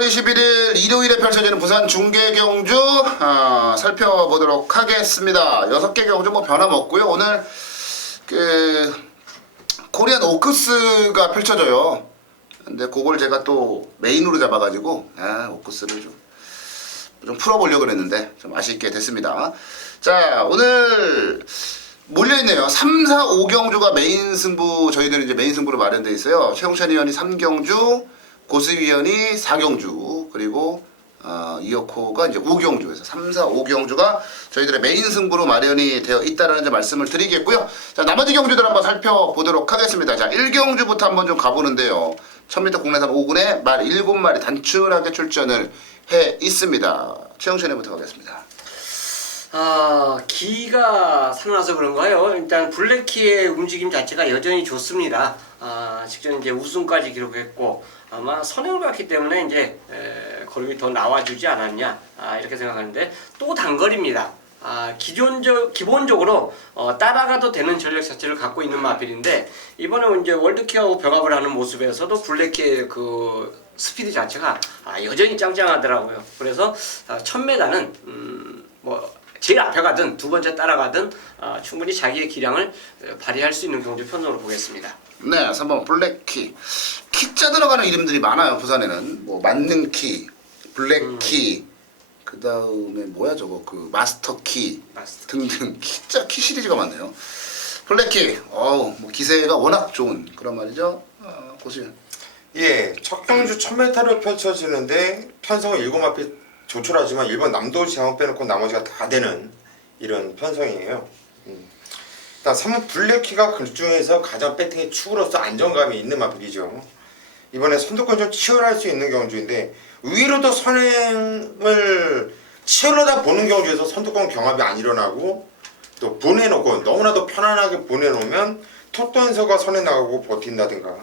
6월 21일 일요일에 펼쳐지는 부산 중계 경주 살펴보도록 하겠습니다. 6개 경주 뭐 변함없고요. 오늘 그 코리안 오크스가 펼쳐져요. 근데 그걸 제가 또 메인으로 잡아가지고 오크스를 좀 풀어보려고 그랬는데 좀 아쉽게 됐습니다. 자, 오늘 몰려있네요. 3, 4, 5경주가 메인 승부, 저희들은 이제 메인 승부로 마련되어 있어요. 최홍찬 위원이 3경주, 고수 위원이 4경주, 그리고 이어코가 이제 5경주에서 3, 4, 5경주가 저희들의 메인 승부로 마련이 되어 있다는 말씀을 드리겠고요. 자, 나머지 경주들 한번 살펴보도록 하겠습니다. 자, 1경주부터 한번 좀 가보는데요. 1000m 국내산 5군에 말 7마리 단순하게 출전을 해 있습니다. 최홍찬이부터 가겠습니다. 기가 살아나서 그런가요? 일단 블랙키의 움직임 자체가 여전히 좋습니다. 직전 이제 우승까지 기록했고 아마 선행을 갔기 때문에 이제 걸음이 더 나와주지 않았냐 이렇게 생각하는데 또 단거리입니다. 기본적으로 따라가도 되는 전력 자체를 갖고 있는 마필인데 이번에 이제 월드키하고 벽압을 하는 모습에서도 블랙키의 그 스피드 자체가 여전히 짱짱하더라고요. 그래서 1000m는 뭐 제일 앞에 가든 두 번째 따라가든 충분히 자기의 기량을 발휘할 수 있는 경주 편성으로 보겠습니다. 네, 3번 블랙키. 키자 들어가는 이름들이 많아요. 부산에는 뭐 만능키, 블랙키, 그 다음에 뭐야 저거 그 마스터키 등등 키 시리즈가 많네요. 블랙키, 뭐 기세가 워낙 좋은 그런 말이죠. 고수연. 예, 첫 경주 1000m로 펼쳐지는데 편성은 7마필 조촐하지만 1번 남도시 장원 빼놓고 나머지가 다 되는 이런 편성이에요. 일단 3번 블랙키가 그 중에서 가장 배팅의 축으로서 안정감이 있는 마필이죠. 이번에 선두권 좀 치열할 수 있는 경주인데 의외로도 선행을 치열하다 보는 경주에서 선두권 경합이 안 일어나고 또 보내놓고 너무나도 편안하게 보내놓으면 톱던서가 선에 나가고 버틴다든가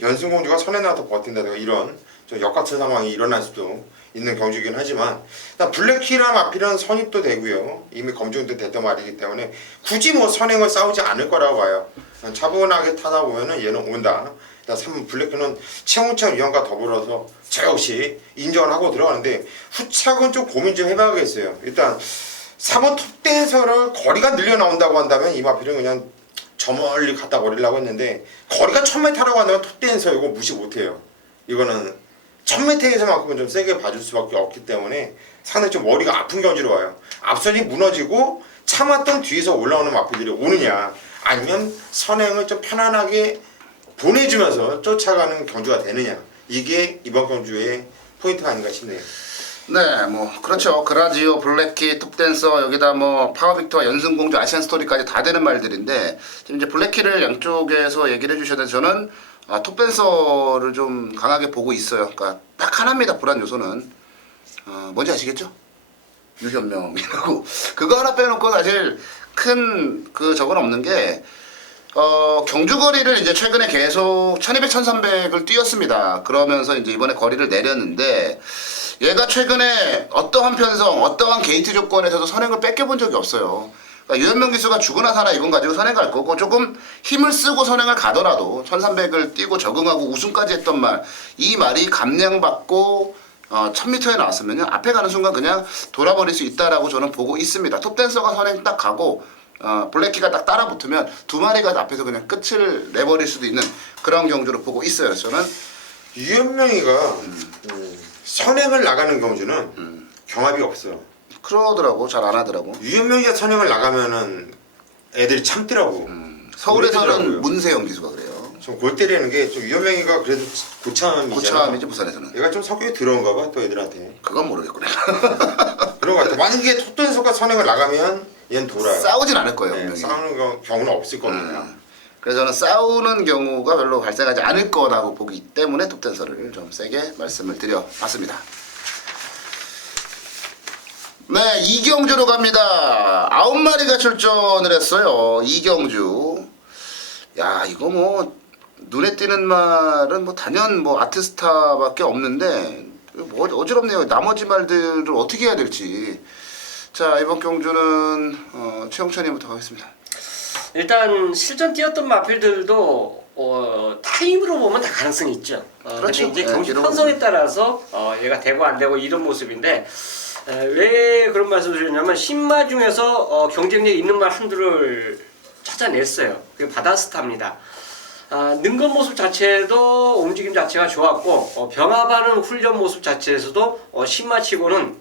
연승공주가 선에 나가서 버틴다든가 이런 좀 역같은 상황이 일어날 수도 있는 경주이긴 하지만 일단 블랙키라 마필은 선입도 되고요. 이미 검증도 됐던 말이기 때문에 굳이 뭐 선행을 싸우지 않을 거라고 봐요. 차분하게 타다 보면은 얘는 온다. 일단 3번 블랙키는 최홍찬 위원과 더불어서 저 역시 인정을 하고 들어가는데 후착은 좀 고민 좀 해봐야겠어요. 일단 3번 톱댄서를 거리가 늘려 나온다고 한다면 이 마필은 그냥 저 멀리 갖다 버리려고 했는데 거리가 1000m라고 한다면 톱댄서 이거 무시 못해요. 이거는 1000m에서만큼은 좀 세게 봐줄 수밖에 없기 때문에 상당히 좀 머리가 아픈 경주로 와요. 앞선이 무너지고 참았던 뒤에서 올라오는 마필들이 오느냐 아니면 선행을 좀 편안하게 보내주면서 쫓아가는 경주가 되느냐 이게 이번 경주의 포인트가 아닌가 싶네요. 네, 뭐 그렇죠. 그라지오, 블랙키, 톱댄서 여기다 뭐 파워빅터와 연승공주, 아시안스토리까지 다 되는 말들인데 지금 이제 블랙키를 양쪽에서 얘기를 해주셨는데 저는 톱댄서를 좀 강하게 보고 있어요. 그러니까 딱 하나입니다. 불안 요소는 뭔지 아시겠죠? 유현명이라고 그거 하나 빼놓고 사실 큰 그 적은 없는 게 경주 거리를 이제 최근에 계속 1200, 1300을 뛰었습니다. 그러면서 이제 이번에 거리를 내렸는데 얘가 최근에 어떠한 편성, 어떠한 게이트 조건에서도 선행을 뺏겨본 적이 없어요. 그러니까 유현명 기수가 죽으나 사나 이건 가지고 선행 갈 거고 조금 힘을 쓰고 선행을 가더라도 1300을 뛰고 적응하고 우승까지 했던 이 말이 감량받고 1000m에 나왔으면요 앞에 가는 순간 그냥 돌아버릴 수 있다라고 저는 보고 있습니다. 톱댄서가 선행 딱 가고 블랙키가 딱 따라 붙으면 두 마리가 앞에서 그냥 끝을 내버릴 수도 있는 그런 경주로 보고 있어요. 저는 유현명이가 선행을 나가는 경주는 경합이 없어요. 그러더라고. 잘 안 하더라고. 유현명이가 선행을 나가면은 애들이 참더라고. 서울에서는 문세영 기수가 그래요. 좀 골 때리는 게 좀 유현명이가 그래도 고참이잖아. 고참이지 부산에서는. 얘가 좀 성격이 들어온가 봐 또 애들한테. 그건 모르겠구나. 그런 것 같아. 만약에 톱댄서가 선행을 나가면 얘는 돌아요. 싸우진 않을 거예요. 네, 분명히. 싸우는 경우는 없을 겁니다. 그래서 저는 싸우는 경우가 별로 발생하지 않을 거라고 보기 때문에 톱댄서를 좀 세게 말씀을 드려봤습니다. 네, 이경주로 갑니다. 9마리가 출전을 했어요. 이경주. 야, 이거 뭐 눈에 띄는 말은 뭐 단연 뭐 아트스타밖에 없는데 뭐 어지럽네요. 나머지 말들을 어떻게 해야 될지. 자, 이번 경주는 최홍찬님부터 가겠습니다. 일단 실전 뛰었던 마필들도 타임으로 보면 다 가능성이 있죠. 그렇죠. 근데 이제 네, 경주 이런 편성에 따라서 얘가 되고 안 되고 이런 모습인데 왜 그런 말씀을 드렸냐면 신마 중에서 경쟁력 있는 말 한두를 찾아냈어요. 그게 바다스타입니다. 능건 모습 자체도 움직임 자체가 좋았고 병합하는 훈련 모습 자체에서도 신마치고는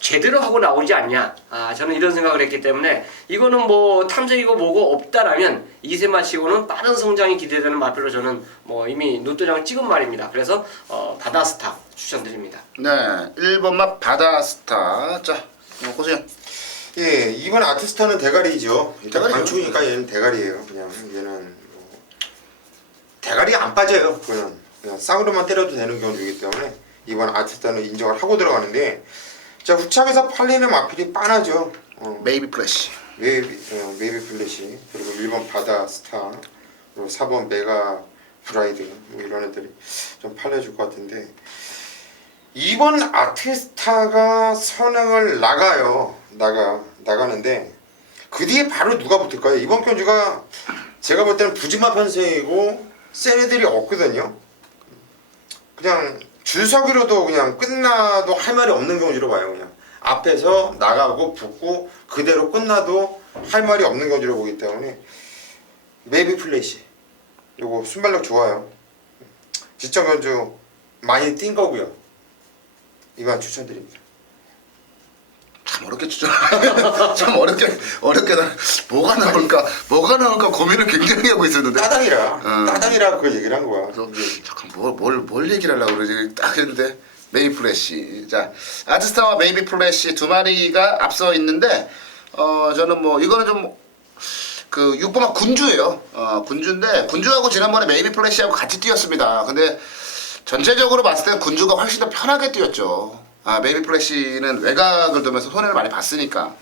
제대로 하고 나오지 않냐. 저는 이런 생각을 했기 때문에 이거는 뭐 탐색이고 뭐고 없다라면 이세마치고는 빠른 성장이 기대되는 마필로 저는 뭐 이미 눈도장을 찍은 말입니다. 그래서 바다스타 추천드립니다. 네, 1번 맛 바다스타. 자, 고생. 예, 이번 아트스타는 대가리죠. 일단 대가리죠. 관축이니까 얘는 대가리예요. 그냥 얘는 대가리가 안 빠져요. 그냥 쌍으로만 때려도 되는 경우이기 때문에 이번 아트스타는 인정을 하고 들어가는데, 자, 후착에서 팔리는 마필이 빤하죠. 메이비 플래시. 메이비 플래시, 그리고 1번 바다스타, 그리고 4번 메가 브라이드, 뭐 이런 애들이 좀 팔려줄 것 같은데, 이번 아트스타가 선행을 나가는데 그 뒤에 바로 누가 붙을까요? 이번 경주가 제가 볼 때는 부지마 편성이고 센 애들이 없거든요. 그냥 줄서기로도 그냥 끝나도 할 말이 없는 경주로 봐요. 그냥 앞에서 나가고 붙고 그대로 끝나도 할 말이 없는 경주로 보기 때문에 메이비 플래시 요거 순발력 좋아요. 지점 경주 많이 뛴 거고요. 이만 추천드립니다. 참 어렵게 추천. 참 어렵게 뭐가 나올까 고민을 굉장히 하고 있었는데. 따당이라 그 얘기를 한 거야. 그래서 잠깐 뭘 얘기를 하려고 그러지 딱 했는데 메이비 플래시. 자, 아트스타와 메이비 플래시 두 마리가 앞서 있는데 저는 뭐 이거는 좀 그 6번마 군주예요. 군주인데 군주하고 지난번에 메이비 플래시하고 같이 뛰었습니다. 근데 전체적으로 봤을 때는 군주가 훨씬 더 편하게 뛰었죠. 메이비 플래시는 외곽을 두면서 손해를 많이 봤으니까.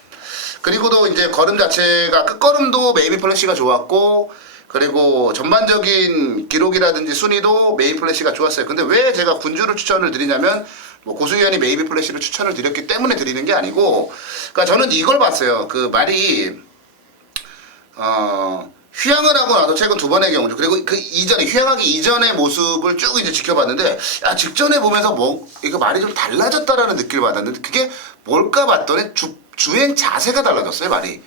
그리고도 이제 걸음 자체가 끝걸음도 메이비 플래시가 좋았고, 그리고 전반적인 기록이라든지 순위도 메이비 플래시가 좋았어요. 근데 왜 제가 군주를 추천을 드리냐면, 뭐 고승현이 메이비 플래시를 추천을 드렸기 때문에 드리는 게 아니고, 그러니까 저는 이걸 봤어요. 그 말이 휴양을 하고 나도 최근 두 번의 경우죠. 그리고 그 이전에 휴양하기 이전의 모습을 쭉 이제 지켜봤는데, 야, 직전에 보면서 뭐 이거 말이 좀 달라졌다라는 느낌을 받았는데, 그게 뭘까 봤더니 주행 자세가 달라졌어요. 말이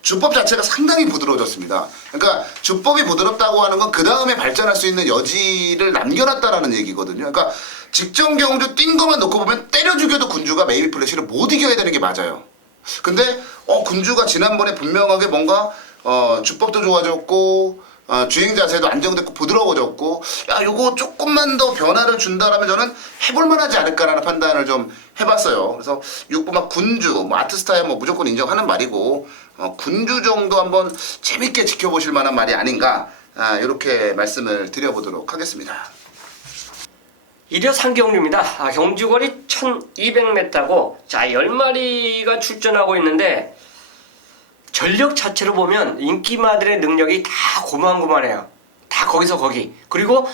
주법 자체가 상당히 부드러워졌습니다. 그러니까 주법이 부드럽다고 하는 건 그 다음에 발전할 수 있는 여지를 남겨놨다라는 얘기거든요. 그러니까 직전 경주 뛴 것만 놓고 보면 때려 죽여도 군주가 메이비 플래시를 못 이겨야 되는 게 맞아요. 근데 군주가 지난번에 분명하게 뭔가 주법도 좋아졌고 주행 자세도 안정됐고 부드러워졌고, 야, 요거 조금만 더 변화를 준다라면 저는 해볼만 하지 않을까라는 판단을 좀 해봤어요. 그래서 6번마 군주, 뭐 아트스타야 뭐 무조건 인정하는 말이고, 군주 정도 한번 재밌게 지켜보실 만한 말이 아닌가, 이렇게 말씀을 드려보도록 하겠습니다. 1회 상경주입니다. 경주거리 1200m고, 자, 10마리가 출전하고 있는데, 전력 자체로 보면 인기마들의 능력이 다 고만고만해요. 다 거기서 거기. 그리고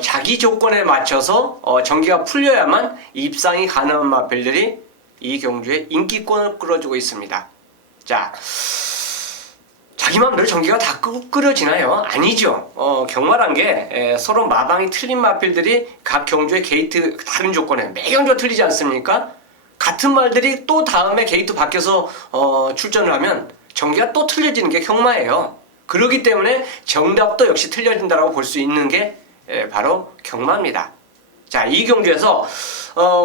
자기 조건에 맞춰서 전기가 풀려야만 입상이 가능한 마필들이 이 경주에 인기권을 끌어주고 있습니다. 자, 자기 마음대로 전기가 다 끌어지나요? 아니죠. 경마란 게 서로 마방이 틀린 마필들이 각 경주의 게이트 다른 조건에 매 경주가 틀리지 않습니까? 같은 말들이 또 다음에 게이트 바뀌어서 출전을 하면 전기가 또 틀려지는 게 경마예요. 그렇기 때문에 정답도 역시 틀려진다고 볼 수 있는 게 바로 경마입니다. 자, 이 경주에서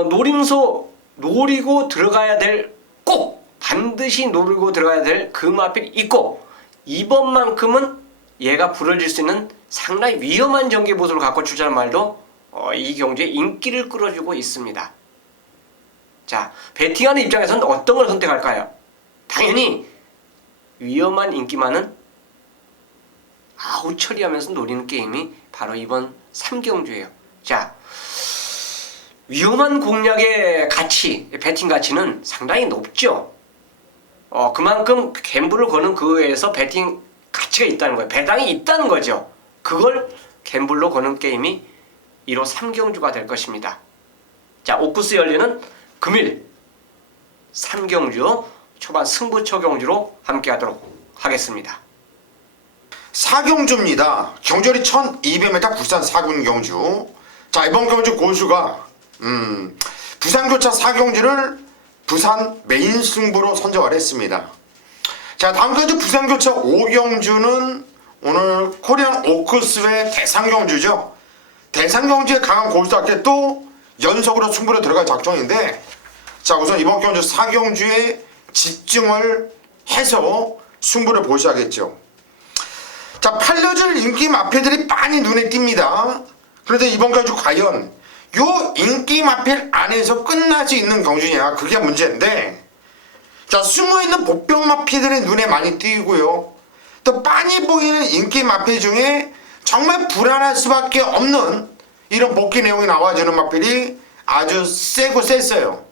노림소 노리고 들어가야 될, 꼭 반드시 노리고 들어가야 될 그 마필이 있고, 이번만큼은 얘가 부러질 수 있는 상당히 위험한 전기 보수를 갖고 출전한 말도 이 경주에 인기를 끌어주고 있습니다. 자, 배팅하는 입장에서는 어떤 걸 선택할까요? 당연히 위험한 인기 많은 아웃 처리하면서 노리는 게임이 바로 이번 3경주예요. 자, 위험한 공략의 가치, 배팅 가치는 상당히 높죠. 그만큼 갬블을 거는 그에서 배팅 가치가 있다는 거예요. 배당이 있다는 거죠. 그걸 갬블로 거는 게임이 1호 3경주가 될 것입니다. 자, 오쿠스 열리는 금일 3경주 초반 승부처 경주로 함께 하도록 하겠습니다. 4경주입니다. 경절이 1200m 국산 4군 경주. 자, 이번 경주 고수가 부산교차 4경주를 부산 메인 승부로 선정을 했습니다. 자, 다음 경주 부산교차 5경주는 오늘 코리안 오크스의 대상경주죠. 대상경주에 강한 고수답게 또 연속으로 승부로 들어갈 작정인데, 자, 우선 이번 경주 4경주에 집중을 해서 승부를 보셔야겠죠. 자, 팔려줄 인기 마필들이 많이 눈에 띕니다. 그런데 이번 경주 과연 요 인기 마필 안에서 끝날 수 있는 경주냐, 그게 문제인데, 자, 숨어있는 복병 마필들이 눈에 많이 띄고요. 또 빤히 보이는 인기 마필 중에 정말 불안할 수밖에 없는 이런 복귀 내용이 나와주는 마필이 아주 세고 셌어요.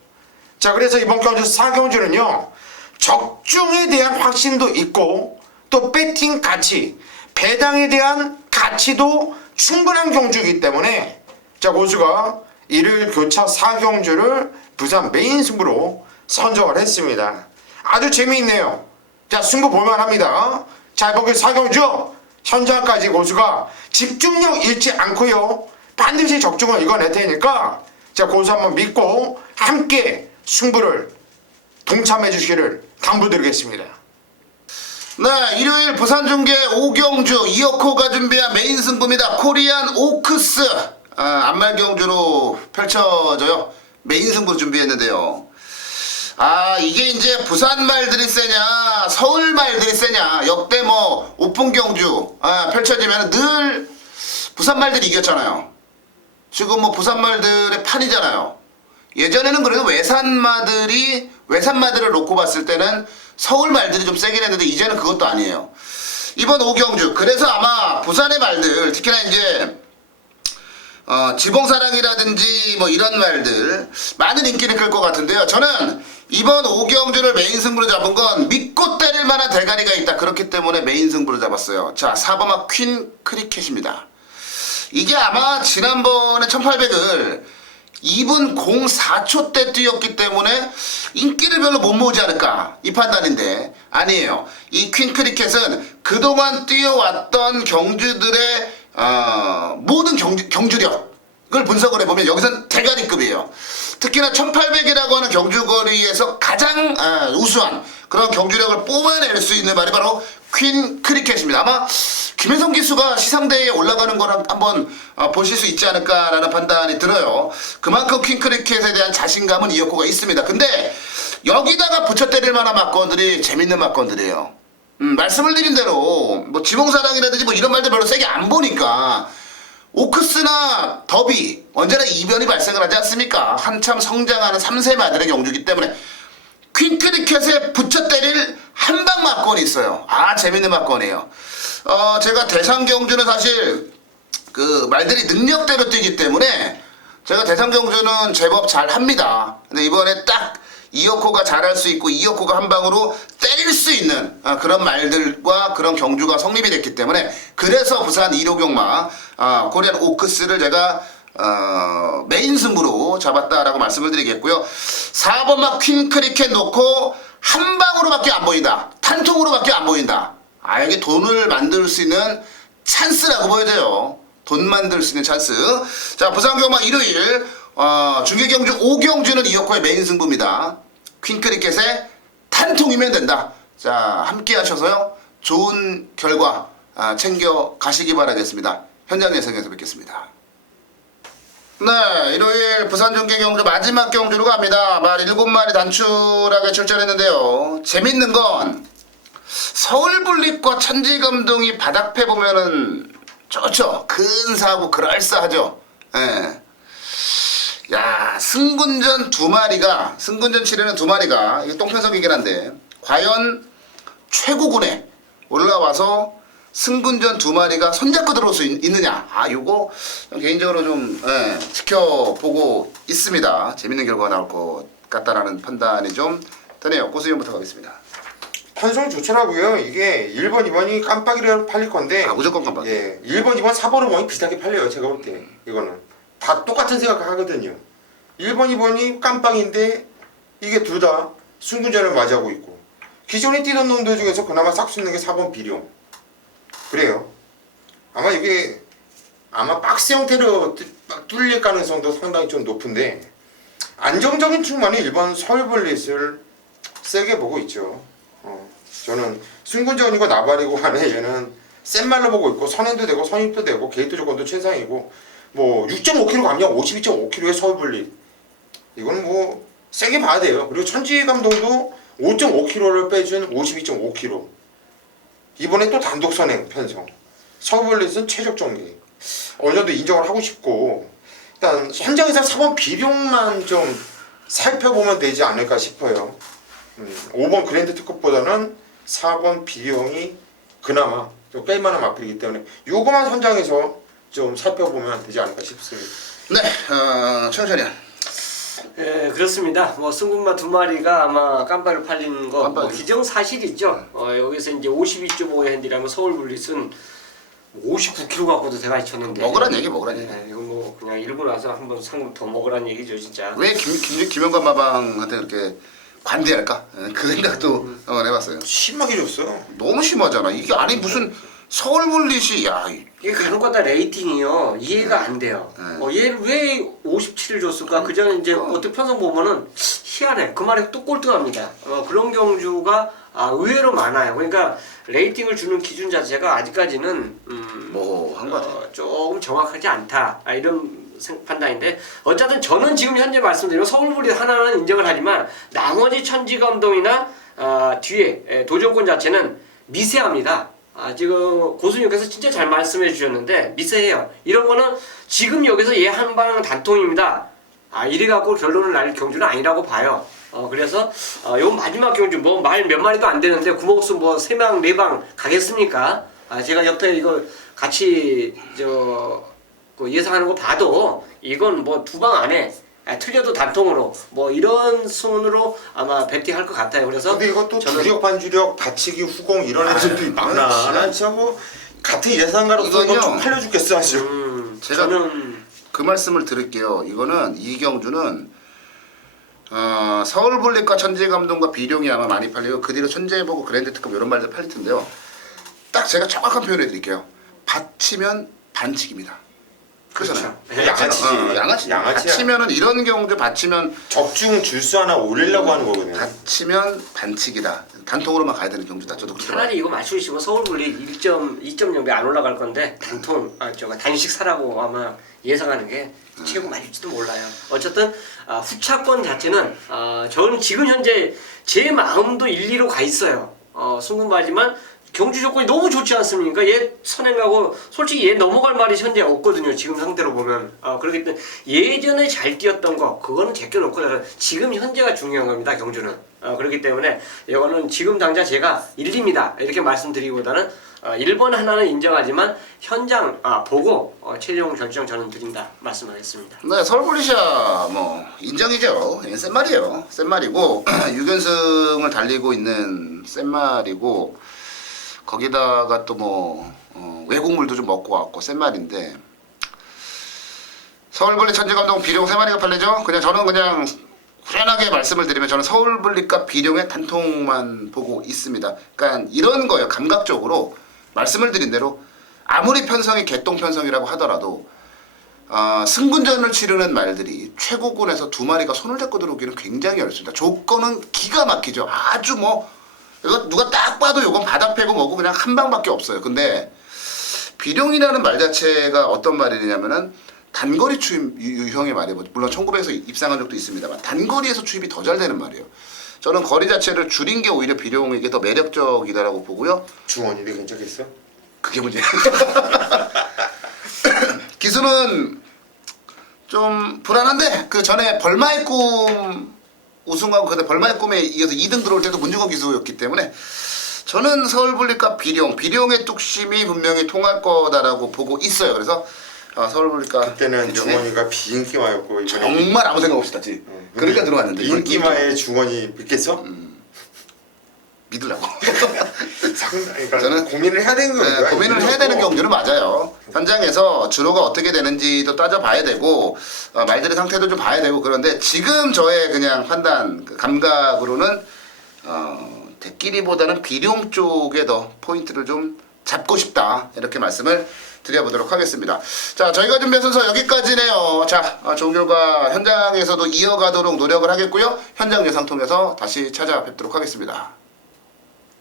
자, 그래서 이번 경주 4경주는요, 적중에 대한 확신도 있고 또 배팅 가치, 배당에 대한 가치도 충분한 경주이기 때문에, 자, 고수가 일요일 교차 4경주를 부산 메인 승부로 선정을 했습니다. 아주 재미있네요. 자, 승부 볼만합니다. 자, 이번 주 4경주 현장까지 고수가 집중력 잃지 않고요, 반드시 적중을 이겨낼 테니까, 자, 고수 한번 믿고 함께 승부를 동참해 주시기를 당부드리겠습니다. 네, 일요일 부산중계 5경주 이어코가 준비한 메인 승부입니다. 코리안 오크스 안말경주로 펼쳐져요. 메인 승부 준비했는데요. 이게 이제 부산 말들이 세냐 서울 말들이 세냐, 역대 뭐 오픈 경주 펼쳐지면 늘 부산 말들이 이겼잖아요. 지금 뭐 부산 말들의 판이잖아요. 예전에는 그래도 외산마들을 놓고 봤을 때는 서울 말들이 좀 세긴 했는데 이제는 그것도 아니에요. 이번 5경주 그래서 아마 부산의 말들, 특히나 이제 지봉사랑이라든지 뭐 이런 말들 많은 인기를 끌 것 같은데요. 저는 이번 5경주를 메인 승부로 잡은 건 믿고 때릴 만한 대가리가 있다, 그렇기 때문에 메인 승부로 잡았어요. 자, 4번마 퀸 크리켓입니다. 이게 아마 지난번에 1800을 2분 04초 때 뛰었기 때문에 인기를 별로 못 모으지 않을까, 이 판단인데 아니에요. 이 퀸 크리켓은 그동안 뛰어왔던 경주들의 모든 경주력을 분석을 해보면 여기선 대가리급이에요. 특히나 1800이라고 하는 경주거리에서 가장 우수한 그런 경주력을 뽑아낼 수 있는 말이 바로 퀸 크리켓입니다. 아마 김혜성 기수가 시상대에 올라가는 걸 한번 보실 수 있지 않을까라는 판단이 들어요. 그만큼 퀸 크리켓에 대한 자신감은 이어코가 있습니다. 근데 여기다가 붙여 때릴 만한 막건들이 재밌는 막건들이에요. 말씀을 드린 대로 뭐 지봉사랑이라든지 뭐 이런 말들 별로 세게 안 보니까 오크스나 더비 언제나 이변이 발생을 하지 않습니까? 한참 성장하는 3세 마들의 경주이기 때문에 퀸 크리켓에 붙여 때릴 한방 막건이 있어요. 재밌는 막건이에요. 제가 대상 경주는 사실 그 말들이 능력대로 뛰기 때문에 제가 대상 경주는 제법 잘 합니다. 근데 이번에 딱 이어코가 잘할 수 있고 이어코가 한 방으로 때릴 수 있는 그런 말들과 그런 경주가 성립이 됐기 때문에, 그래서 부산 1호 경마 코리안 오크스를 제가 메인 승부로 잡았다라고 말씀을 드리겠고요. 4번마 퀸 크리켓 놓고 한 방으로밖에 안 보인다, 탄통으로밖에 안 보인다. 이게 돈을 만들 수 있는 찬스라고 보여져요. 돈 만들 수 있는 찬스. 자, 부산 경마 일요일 중계경주 5경주는 이어코의 메인 승부입니다. 퀸 크리켓에 탄통이면 된다. 자, 함께 하셔서요, 좋은 결과 챙겨 가시기 바라겠습니다. 현장 예상에서 뵙겠습니다. 네, 일요일 부산 중계 경주 마지막 경주로 갑니다. 말 7마리 단출하게 출전했는데요. 재밌는 건 서울 불립과 천지 감동이 바닥패 보면은 좋죠. 근사하고 그럴싸하죠. 예. 야, 승군전 2마리가, 승군전 치르는 2마리가, 이게 똥편석이긴 한데, 과연 최고군에 올라와서 승군전 2마리가 손잡고 들어올 수 있느냐. 요거 개인적으로 좀 지켜보고 있습니다. 재밌는 결과가 나올 것 같다라는 판단이 좀 드네요. 고수위원부터 가겠습니다. 편성이 좋더라고요. 이게 1번, 2번이 깜빡이로 팔릴 건데, 무조건 깜빡이. 1번, 2번, 4번은 거의 비슷하게 팔려요. 제가 볼 때. 이거는 다 똑같은 생각을 하거든요. 1번, 2번이 깜빵인데 이게 둘 다 승군전을 맞이하고 있고, 기존에 뛰던 놈들 중에서 그나마 싹 수 있는 게 4번 비룡. 그래요. 아마 이게 아마 박스 형태로 뚫릴 가능성도 상당히 좀 높은데 안정적인 측면이 일본 서울블릿을 세게 보고 있죠. 저는 순군전이고 나발이고 간에 얘는 센 말로 보고 있고 선행도 되고 선입도 되고 게이트 조건도 최상이고 뭐 6.5kg 감량 52.5kg의 서울블릿 이거는 뭐 세게 봐야 돼요. 그리고 천지 감독도 5.5kg를 빼준 52.5kg 이번에 또 단독 선행 편성 서울블릿은 최적 정리 어느 정도 인정을 하고 싶고 일단 현장에서 4번 비룡만 좀 살펴보면 되지 않을까 싶어요. 5번 그랜드 특급보다는 4번 비룡이 그나마 좀 뺄만한 마필이기 때문에 요거만 현장에서 좀 살펴보면 되지 않을까 싶습니다. 네, 청천이야. 예, 그렇습니다. 뭐 승군마 두 마리가 아마 깜발을 팔린 거 뭐 기정사실이죠. 여기서 이제 52.5의 핸디라면 서울블릿은 59kg 갖고도 대가리 쳤는데 먹으란 얘기, 먹으란 얘기. 이거 뭐 그냥 일본 와서 한번 상금 더 먹으란 얘기죠, 진짜. 왜 김영관 마방한테 그렇게 관대할까? 그 생각도 해봤어요. 심하게 줬어. 너무 심하잖아. 이게 아니 무슨 서울블릿이 야 이게 간혹가다 레이팅이요 이해가 안 돼요. 얘를 왜 57을 줬을까? 그 전에 이제 어떻게 편성 보면은 희한해. 그 말이 또 꼴등합니다. 그런 경주가 의외로 많아요. 그러니까 레이팅을 주는 기준 자체가 아직까지는 뭐한 것 같아. 조금 정확하지 않다. 이런 판단인데 어쨌든 저는 지금 현재 말씀드리면 서울블릿 하나는 인정을 하지만 나머지 천지감동이나 뒤에 도전권 자체는 미세합니다. 지금 고수님께서 진짜 잘 말씀해 주셨는데 미세해요. 이런 거는 지금 여기서 얘 한 방 단통입니다. 이래 갖고 결론을 날 경주는 아니라고 봐요. 그래서 요 마지막 경주 뭐 말 몇 마리도 안 되는데 구멍수 뭐 3방 4방 가겠습니까? 제가 옆에 이거 같이 그 예상하는 거 봐도 이건 뭐 2방 안에 틀려도 단통으로 뭐 이런 순으로 아마 배팅할 것 같아요. 그래서 근데 이것도 주력 반주력 다치기 후공 이런 애들도 많아. 난 진짜 뭐 같은 예상가로서 이건 좀 팔려 죽겠어 사실. 제가 저는 그 말씀을 드릴게요. 이거는 이 경주는 서울블릿과 천지감동과 비룡이 아마 많이 팔리고 그 뒤로 천재보고 그랜드 특급 이런 말들 팔릴 텐데요. 딱 제가 정확한 표현해 드릴게요. 받치면 반칙입니다. 그렇잖아요. 양아치지. 양아치. 양아치야. 받치면은 이런 경우도 받치면 적중 줄수 하나 올리려고 하는 거거든요. 받치면 반칙이다. 단통으로만 가야 되는 경주다. 저도 그렇게 봐요. 차라리 이거 맞추시면 서울블릿 2.0배 안 올라갈 건데 단통 단식 사라고 아마 예상하는 게 최고 맞을지도 몰라요. 어쨌든 후차권 자체는 저는 지금 현재 제 마음도 일리로 가 있어요. 승군바지만 경주 조건이 너무 좋지 않습니까? 얘 선행하고 솔직히 얘 넘어갈 말이 현재 없거든요. 지금 상태로 보면 그렇기 때문에 예전에 잘 뛰었던 거 그거는 제껴놓고 지금 현재가 중요한 겁니다. 경주는 그렇기 때문에 이거는 지금 당장 제가 1위입니다 이렇게 말씀드리기보다는 1번 하나는 인정하지만 현장 보고 최종 결정 저는 드린다 말씀하겠습니다. 네, 서울블릿이야 뭐 인정이죠. 센 말이에요. 센 말이고 6연승을 달리고 있는 센 말이고 거기다가 또 뭐 외국물도 좀 먹고 왔고 센 말인데 서울블릿 천지감동 비룡 3마리가 팔리죠. 저는 그냥 후련하게 말씀을 드리면 저는 서울블릿과 비룡의 단통만 보고 있습니다. 그러니까 이런 거예요. 감각적으로 말씀을 드린 대로 아무리 편성이 개똥 편성이라고 하더라도 승군전을 치르는 말들이 최고군에서 2마리가 손을 잡고 들어오기는 굉장히 어렵습니다. 조건은 기가 막히죠. 아주 뭐 이거 누가 딱 봐도 이건 바닥 패고 뭐고 그냥 한 방밖에 없어요. 근데 비룡이라는 말 자체가 어떤 말이냐면은 단거리 추입 유형의 말이에요. 물론 1900에서 입상한 적도 있습니다만 단거리에서 추입이 더 잘 되는 말이에요. 저는 거리 자체를 줄인 게 오히려 비룡에게 더 매력적이다라고 보고요. 중원인데 괜찮겠어? 그게 문제예요. 기수는 좀 불안한데 그 전에 벌마의 꿈 우승하고 그때 벌마의 꿈에 이어서 2등 들어올 때도 문중원 기수였기 때문에 저는 서울블릿과 비룡의 뚝심이 분명히 통할 거다라고 보고 있어요. 그래서 서울블릿과 그때는 중원이가 비인기마였고 이번에 정말 아무 생각 없이 땄지. 그러니까 들어갔는데 인기마의 중원이 믿겠어? 믿으려고. 그러니까 저는 고민을 해야 되는 거예요. 고민을 해야 되는 경주는 맞아요. 현장에서 주로가 어떻게 되는지도 따져봐야 되고 말들의 상태도 좀 봐야 되고 그런데 지금 저의 그냥 판단 감각으로는 대끼리보다는 비룡 쪽에 더 포인트를 좀 잡고 싶다 이렇게 말씀을 드려보도록 하겠습니다. 자, 저희가 준비한 순서 여기까지네요. 자, 좋은 결과 현장에서도 이어가도록 노력을 하겠고요. 현장 예상 통해서 다시 찾아뵙도록 하겠습니다.